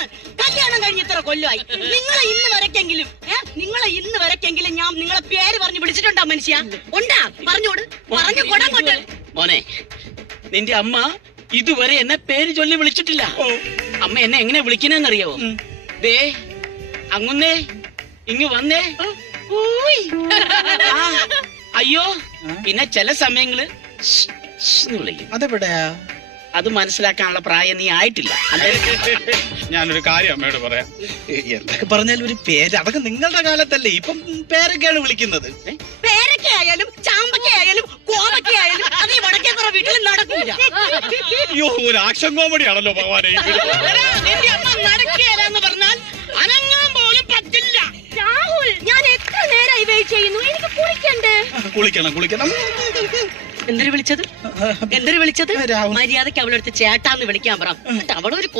വന്ന് കല്യാണം കഴിഞ്ഞ് ഇത്ര കൊല്ലമായി. നിങ്ങളെ ഇന്ന് വരക്കെങ്കിലും ഞാൻ നിങ്ങളെ പേര് പറഞ്ഞ് വിളിച്ചിട്ടുണ്ടോ മനുഷ്യ? ഉണ്ടാ? പറഞ്ഞോട്, പറഞ്ഞു കൊടങ്ങോട്ട്. മോനെ, നിന്റെ അമ്മ ഇതുവരെ എന്നെ പേര് ചൊല്ലി വിളിച്ചിട്ടില്ല. അമ്മ എന്നെ എങ്ങനെ വിളിക്കണെന്നറിയാവോ? ദേ അങ്ങുന്നേ, ഇങ്ങ് വന്നേ. ആ, അയ്യോ, പിന്നെ ചില സമയങ്ങള് വിളിക്കും. അതെവിടെയാ? അത് മനസ്സിലാക്കാനുള്ള പ്രായം നീ ആയിട്ടില്ല. ഞാനൊരു കാര്യം അമ്മയോട് പറയാം. എന്തൊക്കെ പറഞ്ഞാലും ഒരു പേര്, അതൊക്കെ നിങ്ങളുടെ കാലത്തല്ലേ. ഇപ്പം പേരൊക്കെയാണ് വിളിക്കുന്നത്. പേരക്ക ആയാലും ചാമ്പക്ക ആയാലും കോവക്ക ആയാലും അത് ഈ വടക്കേത്തറ വീട്ടിൽ നടക്കൂല. അയ്യോ, ഒരു ആക്ഷൻ കോമഡി ആണല്ലോ ഭഗവാനെ. നിന്റെ അമ്മ നടക്കുകയെന്ന് പറഞ്ഞാൽ അനങ്ങാൻ പോലും പറ്റില്ല. രാഹുൽ, ഞാൻ എത്ര നേരമായി വെയിറ്റ് ചെയ്യുന്നു. എനിക്ക് കുളിക്കണ്ടേ? കുളിക്കണം. എന്തൊരു വിളിച്ചത്? രാഹുൽ. മര്യാദക്ക് അവളെടുത്ത് ചേട്ടാന്ന് വിളിക്കാൻ പറ. അവളൊരു